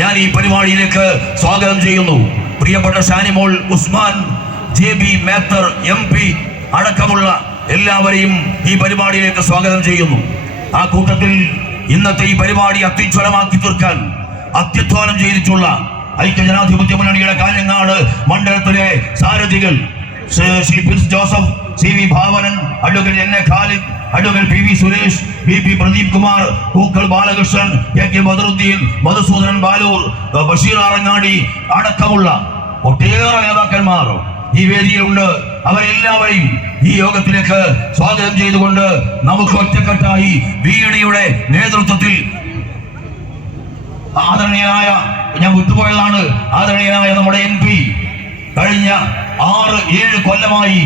ഞാൻ ഈ പരിപാടിയിലേക്ക് സ്വാഗതം ചെയ്യുന്നു. പ്രിയപ്പെട്ട ഷാനിമോൾ ഉസ്മാൻ, JB മേത്തർ MP അടക്കമുള്ള എല്ലാവരെയും ഈ പരിപാടിയിലേക്ക് സ്വാഗതം ചെയ്യുന്നു. ആ കൂട്ടത്തിൽ ഇന്നത്തെ ഈ പരിപാടി അത്യുജ്വലമാക്കി തീർക്കാൻ അത്യധ്വാനം ചെയ്തിട്ടുള്ള ഐക്യജനാധിപത്യ മുന്നണിയുടെ കാഞ്ഞങ്ങാട് മണ്ഡലത്തിലെ സാരഥികൾ Shri Prince Joseph, CV Bhavanan, advocate NA Khalid, advocate PV Suresh, BP Pradeep Kumar, പൂക്കൾ ബാലകൃഷ്ണൻ, AK ബദറുദ്ദീൻ, മധുസൂദനൻ ബാലൂർ, ബഷീർ ആറങ്ങാടി അടക്കമുള്ള ഒട്ടേറെ നേതാക്കന്മാർ ഈ വേദിയിലുണ്ട്. അവരെല്ലാവരെയും ഈ യോഗത്തിലേക്ക് സ്വാഗതം ചെയ്തുകൊണ്ട് നമുക്ക് ഒറ്റക്കെട്ടായി VD-യുടെ നേതൃത്വത്തിൽ ആദരണീയനായ, ഞാൻ വിട്ടുപോയതാണ്, ആദരണീയനായ നമ്മുടെ MP കഴിഞ്ഞ 6-7 കൊല്ലമായി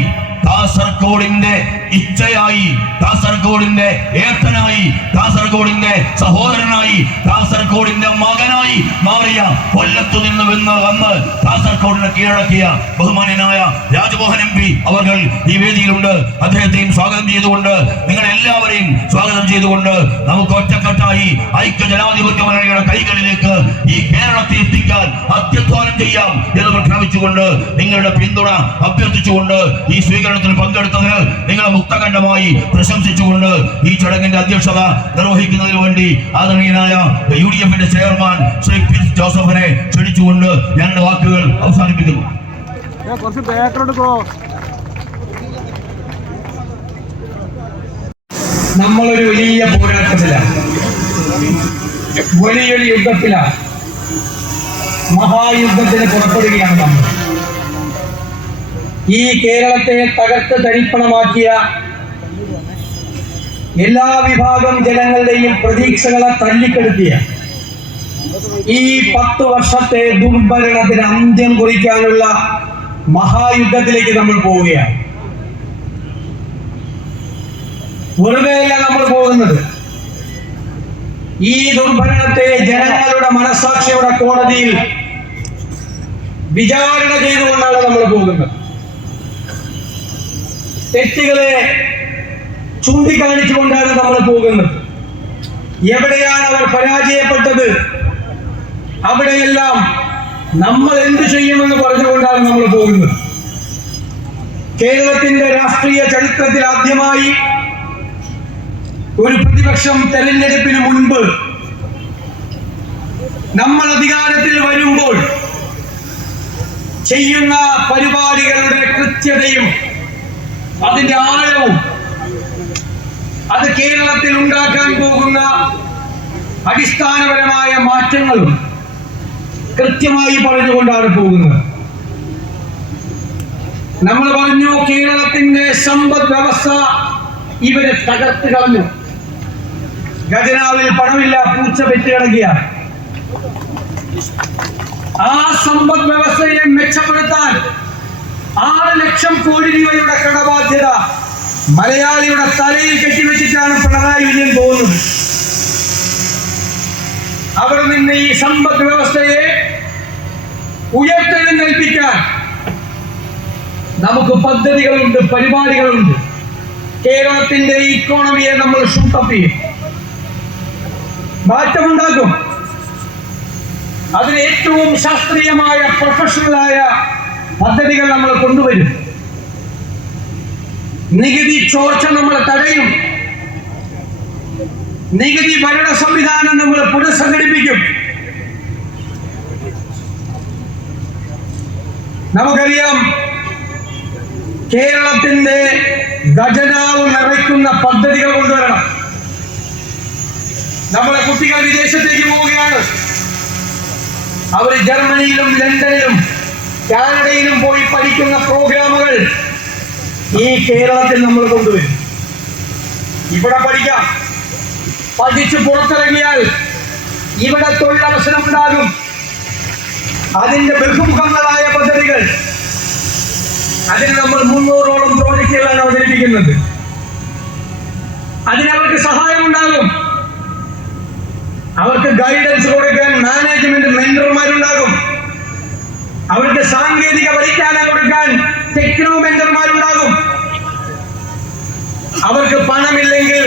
കാസർഗോഡിന്റെ ഇച്ഛയായി, കാസർഗോഡിന്റെ ഏട്ടനായി, കാസർഗോഡിന്റെ സഹോദരനായി, കാസർഗോഡിന്റെ മകനായി മാറിയ, കൊല്ലത്തു നിന്ന് വന്ന് കാസർഗോഡിനെ കീഴടക്കിയ ബഹുമാന്യനായ രാജ്മോഹൻ MP അവർ ഈ വേദിയിലുണ്ട്. അദ്ദേഹത്തെയും സ്വാഗതം ചെയ്തുകൊണ്ട്, നിങ്ങൾ എല്ലാവരെയും സ്വാഗതം ചെയ്തുകൊണ്ട് നമുക്ക് ഒറ്റക്കെട്ടായി ഐക്യജനാധിപത്യ മുന്നണിയുടെ കൈകളിലേക്ക് ഈ കേരളത്തെ എത്തിക്കാൻ അത്യധ്വാനം ചെയ്യാം എന്ന് പ്രഖ്യാപിച്ചുകൊണ്ട്, നിങ്ങളുടെ പിന്തുണ അഭ്യർത്ഥിച്ചുകൊണ്ട്, ഈ സ്വീകരണത്തിൽ പങ്കെടുത്തതിന് നിങ്ങളെ മുക്തകണ്ഠമായി പ്രശംസിച്ചുകൊണ്ട് ഈ ചടങ്ങിന്റെ അധ്യക്ഷത നിർവഹിക്കുന്നതിന് വേണ്ടി ആദരണീയനായ UDF-ന്റെ ചെയർമാൻ ശ്രീ പ്രിൻസ് ജോസഫിനെ ക്ഷണിച്ചുകൊണ്ട് ഞങ്ങളുടെ വാക്കുകൾ അവസാനിപ്പിക്കുന്നു. നമ്മളൊരു വലിയ പോരാട്ടത്തിലാണ്, വലിയൊരു യുദ്ധത്തിലാണ്, മഹായുദ്ധത്തിന് പുറപ്പെടുകയാണ് നമ്മൾ. ഈ കേരളത്തെ തകർത്ത് തരിപ്പണമാക്കിയ എല്ലാ വിഭാഗം ജനങ്ങളുടെയും പ്രതീക്ഷകളെ തല്ലിക്കെടുത്തിയ ഈ 10 വർഷത്തെ ദുർഭരണത്തിന് അന്ത്യം കുറിക്കാനുള്ള മഹായുദ്ധത്തിലേക്ക് നമ്മൾ പോവുകയാണ്. വെറുതെയല്ല നമ്മൾ പോകുന്നത്. ഈ ദുർഭരണത്തെ ജനങ്ങളുടെ മനസ്സാക്ഷിയുടെ കോടതിയിൽ വിചാരണ ചെയ്തുകൊണ്ടാണ് നമ്മൾ പോകുന്നത്. തെറ്റുകളെ ചൂണ്ടിക്കാണിച്ചുകൊണ്ടാണ് നമ്മൾ പോകുന്നത്. എവിടെയാണ് അവർ പരാജയപ്പെട്ടത് അവിടെയെല്ലാം നമ്മൾ എന്ത് ചെയ്യുമെന്ന് പറഞ്ഞുകൊണ്ടാണ് നമ്മൾ പോകുന്നത്. കേരളത്തിന്റെ രാഷ്ട്രീയ ചരിത്രത്തിൽ ആദ്യമായി ഒരു പ്രതിപക്ഷം തെരഞ്ഞെടുപ്പിന് മുൻപ് നമ്മൾ അധികാരത്തിൽ വരുമ്പോൾ ചെയ്യുന്ന പരിപാടികളുടെ കൃത്യതയും അതിന്റെ ആഴവും അത് കേരളത്തിൽ ഉണ്ടാക്കാൻ പോകുന്ന അടിസ്ഥാനപരമായ മാറ്റങ്ങളും കൃത്യമായി പറഞ്ഞുകൊണ്ടാണ് പോകുന്നത്. നമ്മൾ പറഞ്ഞു കേരളത്തിന്റെ സമ്പദ് വ്യവസ്ഥ ഇവരെ തകർത്ത് കളഞ്ഞു. ഖജനാവിൽ പണമില്ല, പൂച്ച പെറ്റ് കിടക്കുകയാണ്. ആ സമ്പദ് വ്യവസ്ഥയെ മെച്ചപ്പെടുത്താൻ 6 ലക്ഷം കോടി രൂപയുടെ കടബാധ്യത മലയാളിയുടെ തലയിൽ കെട്ടിവെച്ചിട്ടാണ് പിണറായി വിജയൻ പോകുന്നത്. അവിടെ നിന്ന് ഈ സമ്പദ് വ്യവസ്ഥയെ ഉയർത്തെഴുന്നേൽപ്പിക്കാൻ നമുക്ക് പദ്ധതികളുണ്ട്, പരിപാടികളുണ്ട്. കേരളത്തിന്റെ ഇക്കോണമിയെ നമ്മൾ ഷൂട്ടപ്പ് ചെയ്യും, മാറ്റമുണ്ടാക്കും. അതിന് ഏറ്റവും ശാസ്ത്രീയമായ പ്രൊഫഷണലായ പദ്ധതികൾ നമ്മൾ കൊണ്ടുവരും. നികുതി ചോർച്ച നമ്മൾ തടയും. നികുതി ഭരണ സംവിധാനം നമ്മൾ പുനഃസംഘടിപ്പിക്കും. നമുക്കറിയാം കേരളത്തിന്റെ ഖജനാവ് നിറയ്ക്കുന്ന പദ്ധതികൾ കൊണ്ടുവരണം. നമ്മളെ കുട്ടികൾ വിദേശത്തേക്ക് പോവുകയാണ്. അവർ ജർമ്മനിയിലും ലണ്ടനിലും കാനഡയിലും പോയി പഠിക്കുന്ന പ്രോഗ്രാമുകൾ ഈ കേരളത്തിൽ നമ്മൾ കൊണ്ടുവരും. ഇവിടെ പഠിക്കാം. പഠിച്ച് പുറത്തിറങ്ങിയാൽ ഇവിടെ തൊഴിലവസരം ഉണ്ടാകും. അതിന്റെ ബഹുമുഖങ്ങളായ പദ്ധതികൾ, അതിന് നമ്മൾ 300ഓളം പ്രോജക്റ്റുകളാണ് അവതരിപ്പിക്കുന്നത്. അതിനവർക്ക് സഹായമുണ്ടാകും. അവർക്ക് ഗൈഡൻസ് കൊടുക്കാൻ മാനേജ്മെന്റ് മെന്റർമാരുണ്ടാകും. അവർക്ക് സാങ്കേതിക പരിജ്ഞാനം കൊടുക്കാൻ ടെക്നോ മെന്റർമാരുണ്ടാകും. അവർക്ക് പണമില്ലെങ്കിൽ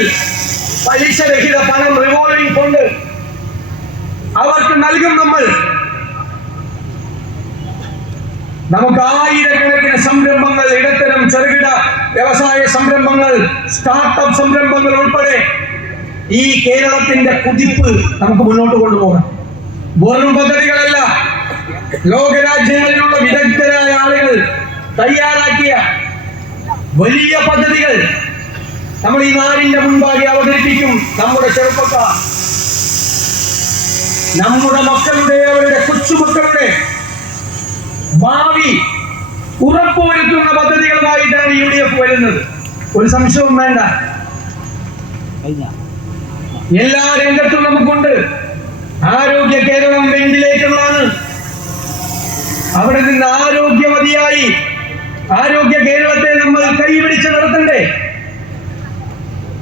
പലിശരഹിത പണം, റിവോൾവിംഗ് ഫണ്ട് അവർക്ക് നൽകും. നമുക്ക് ആയിരക്കണക്കിന് സംരംഭങ്ങൾ, ഇടത്തരം ചെറുകിട വ്യവസായ സംരംഭങ്ങൾ, സ്റ്റാർട്ടപ്പ് സംരംഭങ്ങൾ ഉൾപ്പെടെ ഈ കേരളത്തിന്റെ കുതിപ്പ് നമുക്ക് മുന്നോട്ട് കൊണ്ടുപോകാം. വെറും പദ്ധതികളല്ല, ലോകരാജ്യങ്ങളിലുള്ള വിദഗ്ധരായ ആളുകൾ തയ്യാറാക്കിയ വലിയ പദ്ധതികൾ നമ്മൾ ഈ നാടിന്റെ മുൻപാകെ അവതരിപ്പിക്കും. നമ്മുടെ ചെറുപ്പക്കാർ, നമ്മുടെ മക്കളുടെ, അവരുടെ കൊച്ചുമക്കളുടെ ഭാവി ഉറപ്പുവരുത്തുന്ന പദ്ധതികളുമായിട്ടാണ് UDF വരുന്നത്. ഒരു സംശയവും വേണ്ട. എല്ലാ രംഗത്തും നമുക്കുണ്ട്. ആരോഗ്യ കേരളം വെന്റിലേറ്ററിലാണ്. അവിടെ നിന്ന് ആരോഗ്യവതിയായി ആരോഗ്യ കേരളത്തെ നമ്മൾ കൈപിടിച്ച് നടത്തണ്ടേ?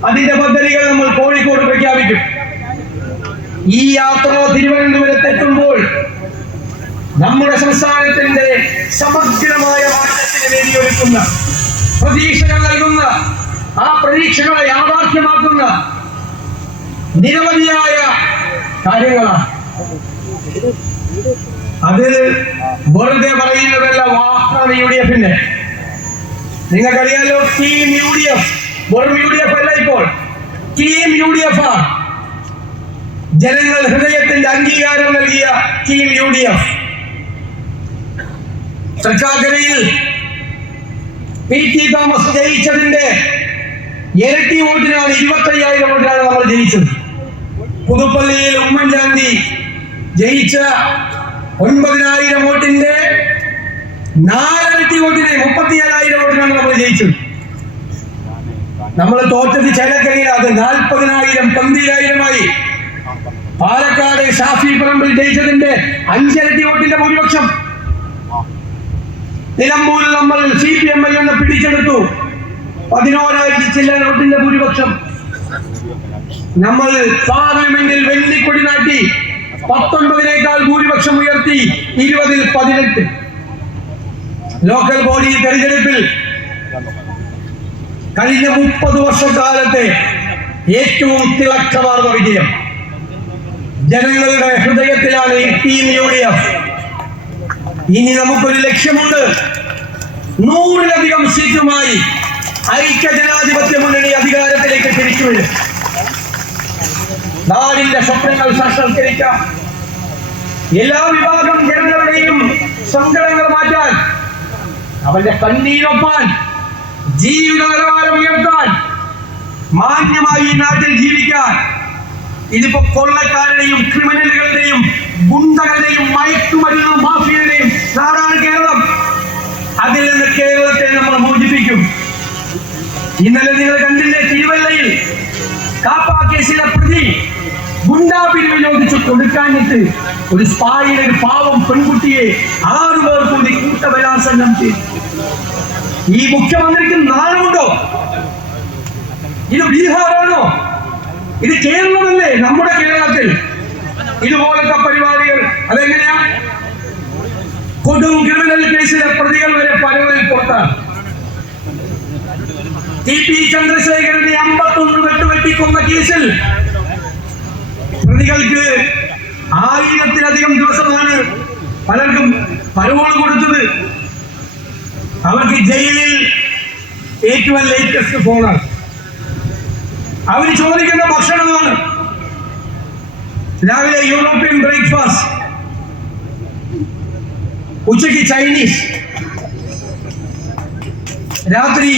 അതിന്റെ പദ്ധതികൾ നമ്മൾ കോഴിക്കോട് പ്രഖ്യാപിക്കും. ഈ യാത്ര തിരുവനന്തപുരത്തെത്തുമ്പോൾ നമ്മുടെ സംസ്ഥാനത്തിന്റെ സമഗ്രമായ മാറ്റത്തിന് വേദിയൊരുക്കുന്ന, പ്രതീക്ഷകൾ നൽകുന്ന, ആ പ്രതീക്ഷകളെ യാഥാർത്ഥ്യമാക്കുന്ന നിരവധിയായ കാര്യങ്ങളാണ്. അത് വെറുതെ പറയുന്നതല്ല, വാക്കാണ് UDF-ന്റെ. നിങ്ങൾക്കറിയാലോ, ടീം UDF വെറും UDF അല്ല, ഇപ്പോൾ ടീം UDF ആണ്. ജനങ്ങൾ ഹൃദയത്തിന്റെ അംഗീകാരം നൽകിയ ടീം UDF. തൃക്കാക്കരയിൽ PT തോമസ് ജയിച്ചതിന്റെ ഇരട്ടി വോട്ടിനാണ്, 25,000 വോട്ടിനാണ് നമ്മൾ ജയിച്ചത്. പുതുപ്പള്ളിയിൽ ഉമ്മൻചാണ്ടി ജയിച്ച 9,000 വോട്ടിന്റെ 4 ഇരട്ടി വോട്ടിനെ 37,000 വോട്ടിനാണ് നമ്മൾ ജയിച്ചത്. നമ്മൾ തോറ്റത് ചേലക്കരയിൽ, അത് 40,000 12,000 പാലക്കാട് ഷാഫി പറമ്പിൽ ജയിച്ചതിന്റെ 5 ഇരട്ടി വോട്ടിന്റെ ഭൂരിപക്ഷം. നിലമ്പൂരിൽ നമ്മൾ CPM-ൽ നിന്ന് പിടിച്ചെടുത്തു 11,000 ചില്ലറ വോട്ടിന്റെ ഭൂരിപക്ഷം. നമ്മൾ പാർലമെന്റിൽ വെള്ളിക്കൊടി നാട്ടി 19-നേക്കാൾ ഭൂരിപക്ഷം ഉയർത്തി 20-ൽ 18. ലോക്കൽ ബോഡി തെരഞ്ഞെടുപ്പിൽ കഴിഞ്ഞ 30 വർഷക്കാലത്തെ ഏറ്റവും തിളക്കമാർന്ന വിജയം. ജനങ്ങളുടെ ഹൃദയത്തിലാണ് ഈ ടീം UDF. ഇനി നമുക്കൊരു ലക്ഷ്യമുണ്ട്. 100-ലധികം സീറ്റുമായി ഐക്യ ജനാധിപത്യ മുന്നണി അധികാരത്തിലേക്ക് തിരിച്ചുവരും. നാടിന്റെ സ്വപ്നങ്ങൾ സാക്ഷാത്കരിക്കാൻ, എല്ലാ വിഭാഗം ജനങ്ങളുടെയും സങ്കടങ്ങൾ മാറ്റാൻ, അവരുടെ കണ്ണീരൊപ്പാൻ, ജീവിത നിലവാരം ഉയർത്താൻ, മാന്യമായി ഈ നാട്ടിൽ ജീവിക്കാൻ. ഇതിപ്പോ കൊള്ളക്കാരുടെയും ക്രിമിനലുകളുടെയും ഗുണ്ടകളുടെയും മയക്കുമരുന്ന് മാഫിയയുടെയും നാടാണ് കേരളം. അതിൽ നിന്ന് കേരളത്തെ നമ്മൾ മോചിപ്പിക്കും. ഇന്നലെ നിങ്ങൾ കണ്ടില്ലേ, തിരുവല്ലയിൽ കാപ്പ കേസിലെ പ്രതി ഗുണ്ടാ പിരിവ് ചോദിച്ചു കൊടുക്കാനിട്ട് ഒരു സ്പായിലെ ഒരു പാവം പെൺകുട്ടിയെ 6 പേർ കൂടി കൂട്ടബലാത്സംഗം ചെയ്തു. ഈ മുഖ്യമന്ത്രിക്ക് നാണമുണ്ടോ? ഇത് ബീഹാറാണോ? ഇത് കേരളമല്ലേ? നമ്മുടെ കേരളത്തിൽ ഇതുപോലത്തെ പരിപാടികൾ അതെങ്ങനെയാ? കൊടും ക്രിമിനൽ കേസിലെ പ്രതികൾ വരെ പരവലിൽ പുറത്താണ്. TP ചന്ദ്രശേഖരനെ 51 വെട്ടുവെട്ടിക്കൊന്ന കേസിൽ പ്രതികൾക്ക് 1000-ലധികം ദിവസമാണ് പലർക്കും പരോൾ കൊടുത്തത്. അവർക്ക് ജയിലിൽ ഏറ്റവും ലേറ്റസ്റ്റ് ഫോണാണ്. അവർ ചോദിക്കുന്ന ഭക്ഷണമാണ്. രാവിലെ യൂറോപ്യൻ ബ്രേക്ക്ഫാസ്റ്റ്, ഉച്ചയ്ക്ക് ചൈനീസ്, രാത്രി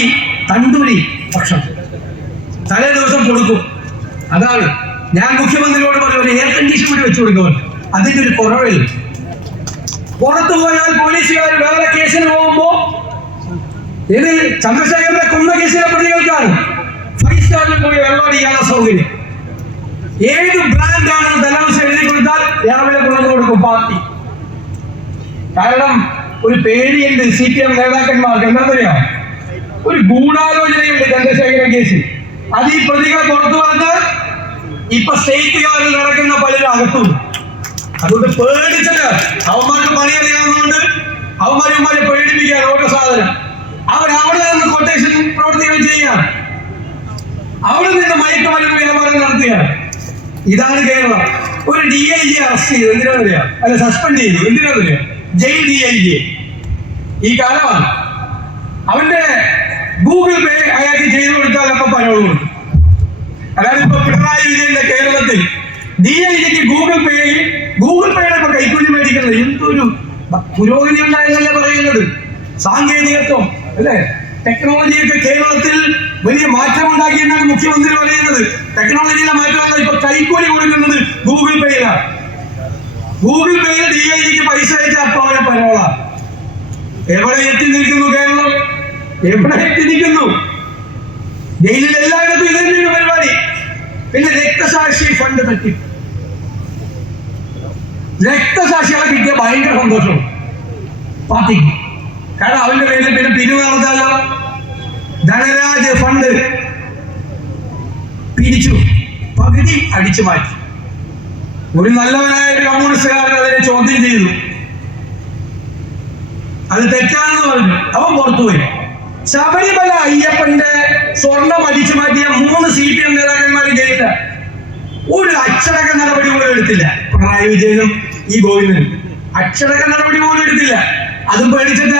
തണ്ടൂരി ഭക്ഷണം തലേ ദിവസം കൊടുക്കും. അതാണ് ഞാൻ മുഖ്യമന്ത്രിയോട് പറഞ്ഞു, ഒരു എയർ കണ്ടീഷൻ കൂടി വെച്ചു കൊടുക്കുമ്പോൾ അതിന്റെ ഒരു കുറവില്ല. പുറത്തു പോയാൽ പോലീസുകാർ വേറെ കേസിന് പോകുമ്പോ ഇത് ചന്ദ്രശേഖരനെ കൊന്ന കേസിലെ പ്രതികൾക്കാണ് 5 സ്റ്റാറിൽ പോയി വെള്ളം അടിക്കാനുള്ള സൗകര്യം. ഏത് ബ്രാൻഡാണെന്ന് തലേദിവസം എഴുതി കൊടുത്താൽ രാവിലെ കൊണ്ടു കൊടുക്കും പാർട്ടി. കാരണം ഒരു പേടിയുണ്ട് CPM നേതാക്കന്മാർക്ക്. എന്താണെന്നറിയാം? ഒരു ഗൂഢാലോചനയുണ്ട് ചന്ദ്രശേഖരൻ കേസിൽ. അത് ഈ പ്രതികൾ പുറത്തു വന്ന് ഇപ്പൊ സ്റ്റേറ്റുകാരിൽ നടക്കുന്ന പലരും അകത്തും. അതുകൊണ്ട് പേടിച്ചിട്ട് അവന്മാർക്ക് പണിയറിയാവുന്നതുകൊണ്ട് അവന്മാരെ പേടിപ്പിക്കാൻ ഓരോ സാധനം. അവരവിടെ നിന്ന് കൊട്ടേഷൻ പ്രവർത്തികൾ ചെയ്യാൻ, അവിടെ നിന്ന് മയക്കുമരുന്ന് വ്യാപാരം നടത്തുകയാണ്. ഇതാണ് കേരളം. ഒരു DIG അറസ്റ്റ് ചെയ്തു, എന്തിനാണെന്നറിയാം? അല്ല, സസ്പെൻഡ് ചെയ്തു, എന്തിനാണെന്നറിയാം? Jail DIG. ഈ കാലമാണ്. അവന്റെ ഗൂഗിൾ പേ അയാൾക്ക് ചെയ്തു കൊടുത്താൽ അപ്പൊ പരോൾ കൊടുക്കും. അതായത് ഇപ്പൊ പിണറായി വിജയന്റെ കേരളത്തിൽ DIGക്ക് ഗൂഗിൾ പേയുടെ ഇപ്പൊ കൈക്കൂലി മേടിക്കുന്നത്. എന്തൊരു പുരോഗതി ഉണ്ടായെന്നല്ലേ പറയുന്നത്? സാങ്കേതികത്വം അല്ലെ, ടെക്നോളജിയൊക്കെ കേരളത്തിൽ വലിയ മാറ്റം ഉണ്ടാക്കിയെന്നാണ് മുഖ്യമന്ത്രി പറയുന്നത്. ടെക്നോളജിയിലെ മാറ്റം ഇപ്പൊ കൈക്കൂലി കൊടുക്കുന്നത് ഗൂഗിൾ പേയിലാണ്. ഗൂഗിൾ പേയിൽ DIGക്ക് പൈസ അയച്ചാൽ അപ്പൊ അവരെ പരോളാണ്. എവിടെ എത്തി നിൽക്കുന്നു കേരളം? എവിടെ എത്തി നിൽക്കുന്നു? ജയിലിൽ എല്ലായിടത്തും ഇതന്നെയാണ് പരിപാടി. പിന്നെ രക്തസാക്ഷി ഫണ്ട് തട്ടി, രക്തസാക്ഷികളെ കിട്ടിയ ഭയങ്കര സന്തോഷം പാർട്ടിക്ക്. കാരണം അവന്റെ പേരിൽ പിന്നെ പിരിവ് നടത്താലോ. ധനരാജ് ഫണ്ട് പിരിച്ചു, പകുതി അടിച്ചു മാറ്റി. ഒരു നല്ലവനായ ഒരു കമ്മ്യൂണിസ്റ്റുകാരൻ അതിനെ ചോദ്യം ചെയ്തു. അത് തെറ്റാണെന്ന് പറഞ്ഞു. അവൻ പുറത്തുപോയി. ശബരിമല അയ്യപ്പന്റെ സ്വർണം അടിച്ചു മാറ്റിയ 3 CPM നേതാക്കന്മാർ ജയിലില്ല. ഒരു അച്ചടക്ക നടപടി പോലും എടുത്തില്ല. പിണറായി വിജയനും ഈ ഗോവിന്ദനും അച്ചടക്ക നടപടി പോലും എടുത്തില്ല. അതും പേടിച്ചിട്ട്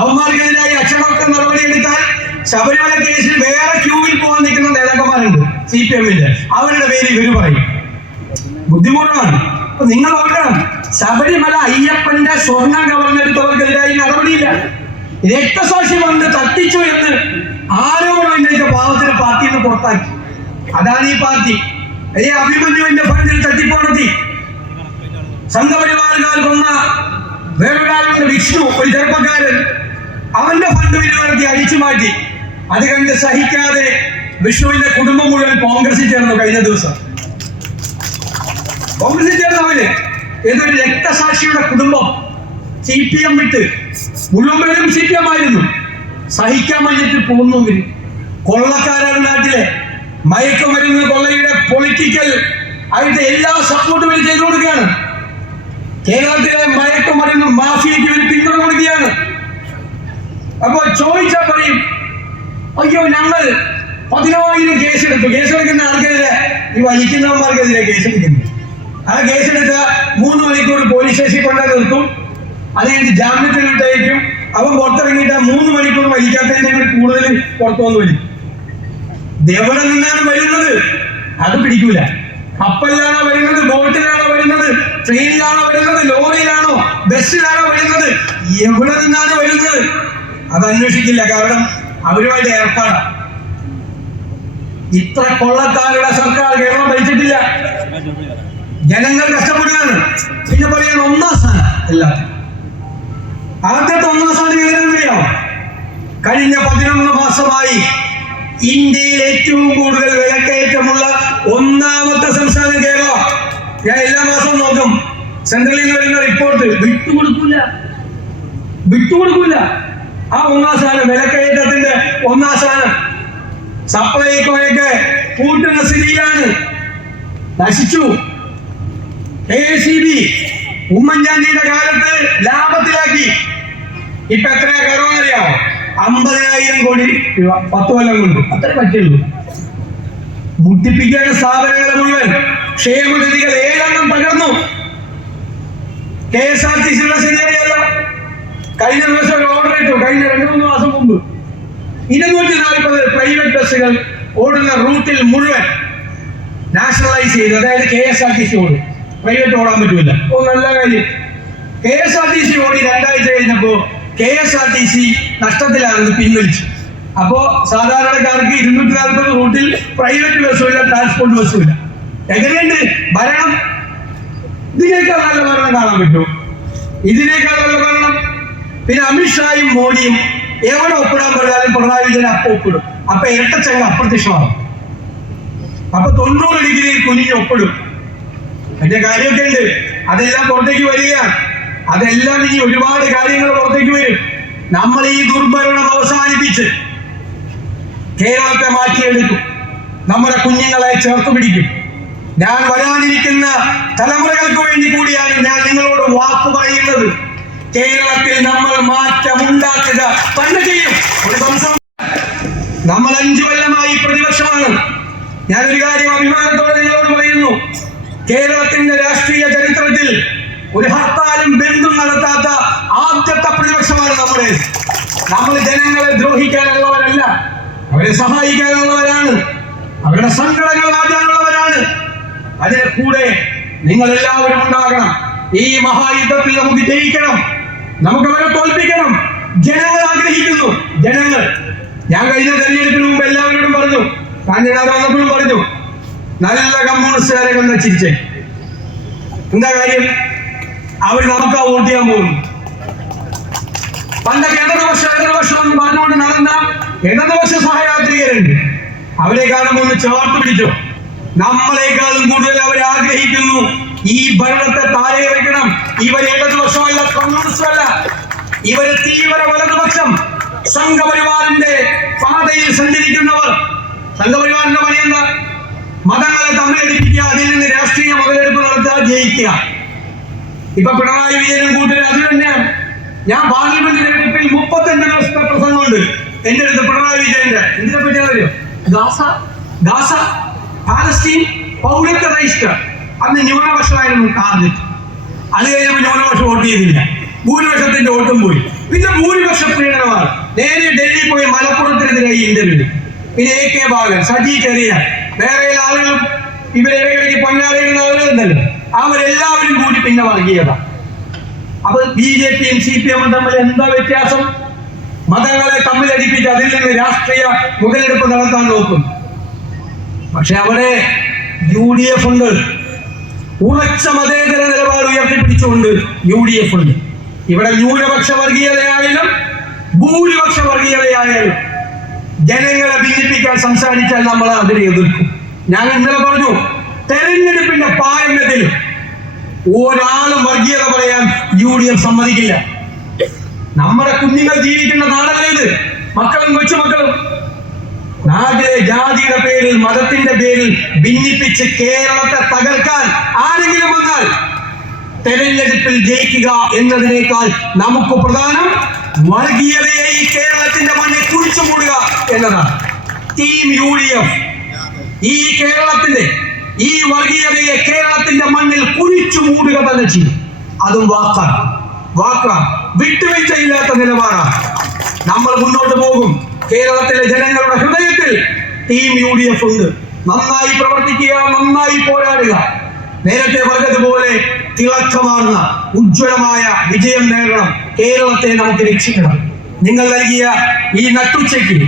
അവന്മാർക്കെതിരായി അച്ചടക്ക നടപടി എടുത്താൽ ശബരിമല കേസിൽ വേറെ ക്യൂവിൽ പോകാൻ നിൽക്കുന്ന നേതാക്കന്മാരുണ്ട് CPMന്റെ. അവരുടെ പേര് ഇവര് പറയും. ബുദ്ധിമുട്ടാണ്. അപ്പൊ നിങ്ങൾ ഓർക്കണം, ശബരിമല അയ്യപ്പന്റെ സ്വർണം കവർന്നെടുത്തവർക്കെതിരായി നടപടിയില്ല. രക്തസാക്ഷി ഫണ്ട് തട്ടിച്ചു എന്ന് ആരോപണം ഉന്നയിച്ച പാവത്തിന് പാർട്ടിയിൽ നിന്ന് പുറത്താക്കി. അതാണ് ഈ പാർട്ടി. അഭിമന്യുവിന്റെ ഫണ്ടിൽ തട്ടിപ്പ് നടത്തി. സംഘപരിവാറുകാർ കൊന്ന വേറൊരാളുടെ വിഷ്ണു, ഒരു ചെറുപ്പക്കാരൻ, അവന്റെ ഫണ്ട് വിനിയോഗത്തെ അടിച്ചു മാറ്റി. അത് കണ്ട് സഹിക്കാതെ വിഷ്ണുവിന്റെ കുടുംബം മുഴുവൻ കോൺഗ്രസിൽ ചേർന്നു. കഴിഞ്ഞ ദിവസം കോൺഗ്രസിൽ ചേർന്നവര് ഏതൊരു രക്തസാക്ഷിയുടെ കുടുംബം CPM വിട്ട്, മുഴുവൻ പേരും CPM ആയിരുന്നു. സഹിക്കാൻ വേണ്ടിയിട്ട് പോകുന്നവര് കൊള്ളക്കാരാണ് നാട്ടിലെ. മയക്കുമരുന്ന് കൊള്ളയുടെ പൊളിറ്റിക്കൽ ആയിട്ട് എല്ലാ സപ്പോർട്ടും ഇവർ ചെയ്തു കൊടുക്കുകയാണ്. കേരളത്തിലെ മയക്കുമരുന്ന് മാഫിയയ്ക്ക് ഇവർ പിന്തുണ കൊടുക്കുകയാണ്. അപ്പോൾ ചോദിച്ചാൽ പറയും, അയ്യോ ഞങ്ങൾ 10,000 കേസെടുക്കുന്ന ആൾക്കെതിരെ, ഈ വലിക്കുന്നവന്മാർക്കെതിരെ കേസെടുക്കുന്നു. ആ കേസെടുത്ത 3 മണിക്കൂർ പോലീസ് സ്റ്റേഷനിൽ കൊണ്ടു നിർത്തും. അത് കഴിഞ്ഞ് ജാമ്യത്തിൽ വിട്ടയക്കും. അവൻ പുറത്തിറങ്ങിയിട്ട് 3 മണിക്കൂർ വലിക്കാത്തതിന്റെ കൂടുതൽ പുറത്തു വന്ന് വലിക്കും. എവിടെ നിന്നാണ് വരുന്നത്? അത് പിടിക്കൂല. കപ്പലിലാണോ വരുന്നത്, ബോട്ടിലാണോ വരുന്നത്, ട്രെയിനിലാണോ വരുന്നത്, ലോറിയിലാണോ, ബസ്സിലാണോ വരുന്നത്, എവിടെ നിന്നാണ് വരുന്നത് അത് അന്വേഷിക്കില്ല. കാരണം അവരുമായിട്ട് ഏർപ്പാടാണ്. ഇത്ര കൊള്ളക്കാരുടെ സർക്കാർ കേരളം ഭരിച്ചിട്ടില്ല. ജനങ്ങൾ കഷ്ടപ്പെടുകയാണ്. പിന്നെ പറയാൻ 1ാം സ്ഥാനം എല്ലാത്തിനും. ആദ്യത്തെ 1ാം സ്ഥാനം എങ്ങനെയാണെന്നറിയാമോ? കഴിഞ്ഞ 11 മാസമായി ഇന്ത്യയിൽ ഏറ്റവും കൂടുതൽ വിലക്കയറ്റമുള്ള 1ാമത്തെ സംസ്ഥാനം കേരളം. ഞാൻ എല്ലാ മാസവും നോക്കും. സെൻട്രലിൽ നിന്ന് വരുന്ന റിപ്പോർട്ട് വിട്ടുകൊടുക്കൂല. ആ 1ാം സ്ഥാനം, വിലക്കയറ്റത്തിന്റെ 1ാം സ്ഥാനം. സപ്ലൈകോയൊക്കെ കൂട്ടുന്ന സ്ഥിതിയിലാണ്. നശിച്ചു. KCB ഉമ്മൻചാണ്ടിയുടെ കാലത്ത് ലാഭത്തിലാക്കി. ഇപ്പൊ എത്രയാ കയറുമെന്നറിയാമോ? 50,000 കോടി രൂപ 10 കൊല്ലം കൊണ്ട്. അത്രേ പറ്റുള്ളൂ. മുട്ടിപ്പിക്കേണ്ട സ്ഥാപനങ്ങളെ മുഴുവൻ ക്ഷേമനിധികൾ 7 തകർന്നു. KSRTCയുടെ സ്ഥിതിയല്ല. കഴിഞ്ഞ ദിവസം ഒരു ഓർഡർ ഇട്ടു. കഴിഞ്ഞ 2-3 മാസം മുമ്പ് 240 പ്രൈവറ്റ് ബസ്സുകൾ ഓടുന്ന റൂട്ടിൽ മുഴുവൻ നാഷണലൈസ് ചെയ്ത്, അതായത് KSRTC ഓടും. പ്രൈവറ്റ് ഓടാൻ പറ്റൂല. നല്ല കാര്യം. KSRTC ഓടി 2 ആഴ്ച കഴിഞ്ഞപ്പോ KSRTC നഷ്ടത്തിലാണെന്ന് പിൻവലിച്ചു. അപ്പോ സാധാരണക്കാർക്ക് 240 റൂട്ടിൽ പ്രൈവറ്റ് ബസ്സുമില്ല, ട്രാൻസ്പോർട്ട് ബസ്സുമില്ല. എങ്ങനെയുണ്ട് ഭരണം? ഇതിനേക്കാൾ നല്ല ഭരണം കാണാൻ പറ്റുമോ? ഇതിനേക്കാൾ നല്ല ഭരണം. പിന്നെ അമിത്ഷായും മോഡിയും എവിടെ ഒപ്പിടാൻ പറഞ്ഞാലും പിണറായി വിജയൻ അപ്പൊ ഒപ്പിടും. അപ്പൊ ഇരട്ടച്ചങ്ങ അപ്രത്യക്ഷമാകും. അപ്പൊ 90 ഡിഗ്രിയിൽ കുനിഞ്ഞ് ഒപ്പിടും. അതിന്റെ കാര്യമൊക്കെ ഉണ്ട്. അതെല്ലാം പുറത്തേക്ക് വരികയാണ്. അതെല്ലാം ഇനി ഒരുപാട് കാര്യങ്ങൾ പുറത്തേക്ക് വരും. നമ്മൾ ഈ ദുർഭരണം അവസാനിപ്പിച്ച് കേരളത്തെ മാറ്റിയെടുക്കും. നമ്മുടെ കുഞ്ഞുങ്ങളെ ചേർത്ത് പിടിക്കും. ഞാൻ വരാനിരിക്കുന്ന തലമുറകൾക്ക് വേണ്ടി കൂടിയാണ് ഞാൻ നിങ്ങളോട് വാക്ക് പറയുന്നത്. കേരളത്തിൽ നമ്മൾ മാറ്റമുണ്ടാക്കുക തന്നെ ചെയ്യും. ഒരു സംശയം. നമ്മൾ 5 കൊല്ലമായി പ്രതിപക്ഷമാണ്. ഞാനൊരു കാര്യം അഭിമാനത്തോടെ നിങ്ങളോട് പറയുന്നു. കേരളത്തിന്റെ രാഷ്ട്രീയ ചരിത്രത്തിൽ ഒരു ഹർത്താലും ബന്ധും നടത്താത്ത ആദ്യത്തെ പ്രതിപക്ഷമാണ് നമ്മുടെ. നമ്മൾ ജനങ്ങളെ ദ്രോഹിക്കാനുള്ളവരല്ല, അവരെ സഹായിക്കാനുള്ളവരാണ്, അവരുടെ സങ്കടങ്ങൾ മാറ്റാനുള്ളവരാണ്. അതിനെ കൂടെ നിങ്ങൾ എല്ലാവരും ഉണ്ടാകണം. ഈ മഹായുദ്ധത്തിൽ നമുക്ക് ജയിക്കണം. നമുക്ക് അവരെ തോൽപ്പിക്കണം. ജനങ്ങൾ ആഗ്രഹിക്കുന്നു. ജനങ്ങൾ. ഞാൻ കഴിഞ്ഞ തെരഞ്ഞെടുപ്പിന് മുമ്പ് എല്ലാവരോടും പറഞ്ഞു, കാഞ്ഞങ്ങാട് വന്നപ്പോഴും പറഞ്ഞു, നല്ല കമ്മ്യൂണിസ്റ്റുകാരെ കണ്ട ചിരിച്ചേ. എന്താ കാര്യം? അവർ നമുക്കാ വോട്ട് ചെയ്യാൻ പോകുന്നു. പണ്ടൊക്കെ ഇടതുപക്ഷം എന്ന് പറഞ്ഞുകൊണ്ട് നടന്ന ഇടതുപക്ഷ സഹയാത്രികരുണ്ട്. അവരെ കാണുമ്പോൾ ഒന്ന് ചേർത്ത് പിടിച്ചു. നമ്മളെക്കാളും കൂടുതൽ അവരെ ആഗ്രഹിക്കുന്നു. ഈ ഭരണത്തെ താഴെ വയ്ക്കണം. ഇവർ ഇടതുപക്ഷമല്ല, കമ്മ്യൂണിസ്റ്റല്ല. ഇവര് തീവ്ര വലതുപക്ഷം, സംഘപരിവാറിന്റെ പാതയിൽ സഞ്ചരിക്കുന്നവർ. സംഘപരിവാറിന്റെ പണി എന്താ? മതങ്ങളെ തമ്മിലടിപ്പിക്കുക, അതിൽ നിന്ന് രാഷ്ട്രീയ മുതലെടുപ്പ് നടത്തുക, ജയിക്കുക. ഇപ്പൊ പിണറായി വിജയനും കൂട്ടരും അത് തന്നെയാണ്. ഞാൻ പാർലമെന്റ് തെരഞ്ഞെടുപ്പിൽ 35 ദിവസത്തെ പ്രസംഗമുണ്ട് എന്റെ അടുത്ത് പിണറായി വിജയന്റെ. എന്തിനെ പറ്റിയോ? ഗാസ, പാലസ്തീൻ, പൗരത്വ രജിസ്റ്റർ. അന്ന് ന്യൂനപക്ഷമായിരുന്നു ടാർഗറ്റ്. അത് കഴിഞ്ഞപ്പോൾ ന്യൂനപക്ഷം വോട്ട് ചെയ്തില്ല. ഭൂരിപക്ഷത്തിന്റെ വോട്ടും പോയി. പിന്നെ ഭൂരിപക്ഷ പ്രീണനമാണ്. നേരെ ഡൽഹി പോയി മലപ്പുറത്തിനെതിരെ ഇന്റർവ്യൂ. പിന്നെ AK ബാലൻ, സജി ചെറിയാൻ, വേറെ ആളുകളും ഇവരിടയ്ക്കിടയ്ക്ക് പൊന്നാറിയുന്ന ആളുകളുണ്ടല്ലോ, അവരെല്ലാവരും കൂടി പിന്നെ വർഗീയത. അപ്പൊ BJPയും CPM തമ്മിൽ എന്താ വ്യത്യാസം? മതങ്ങളെ തമ്മിലടിപ്പിച്ച് അതിൽ നിന്ന് രാഷ്ട്രീയ മുതലെടുപ്പ് നടത്താൻ നോക്കും. പക്ഷെ അവിടെ UDF ഉണ്ട്. ഉറച്ച മതേതര നിലപാട് ഉയർത്തിപ്പിടിച്ചുകൊണ്ട് UDF ഉണ്ട്. ഇവിടെ ന്യൂനപക്ഷ വർഗീയതയായാലും ഭൂരിപക്ഷ വർഗീയതയായാലും ജനങ്ങളെ ഭിന്നിപ്പിക്കാൻ സംസാരിച്ചാൽ നമ്മൾ അതിനെ എതിർക്കും. ഞാൻ ഇന്നലെ പറഞ്ഞു, തെരഞ്ഞെടുപ്പിന്റെ പാരമ്യത്തിൽ ഒരാളും വർഗീയത പറയാൻ UDF സമ്മതിക്കില്ല. നമ്മുടെ കുഞ്ഞുങ്ങൾ ജീവിക്കുന്ന നാടല്ലേ ഇത്? മക്കളും കൊച്ചുമക്കളും. നാട്ടിലെ ജാതിയുടെ പേരിൽ മതത്തിന്റെ പേരിൽ ഭിന്നിപ്പിച്ച് കേരളത്തെ തകർക്കാൻ ആരെങ്കിലും വന്നാൽ തെരഞ്ഞെടുപ്പിൽ ജയിക്കുക എന്നതിനേക്കാൾ നമുക്ക് പ്രധാനം വർഗീയതയെ ഈ കേരളത്തിന്റെ മണ്ണിൽ കുഴിച്ചു മൂടുക എന്നതാണ്. ടീം UDF ഈ കേരളത്തിന്റെ ഈ വർഗീയതയെ കേരളത്തിന്റെ മണ്ണിൽ കുഴിച്ചു മൂടുക തന്നെ ചെയ്യും. അതും വാക്കാണ്, വിട്ടുവീഴ്ചയില്ലാത്ത നിലപാടാണ്. നമ്മൾ മുന്നോട്ട് പോകും. കേരളത്തിലെ ജനങ്ങളുടെ ഹൃദയത്തിൽ ടീം UDF ഉണ്ട്. നന്നായി പ്രവർത്തിക്കുക, നന്നായി പോരാടുക. നേരത്തെ പറഞ്ഞതുപോലെ തിളക്കമാർന്ന ഉജ്ജ്വലമായ വിജയം നേടണം. കേരളത്തെ നമുക്ക് രക്ഷിക്കണം. നിങ്ങൾ നൽകിയ ഈ നട്ടുച്ചയ്ക്ക്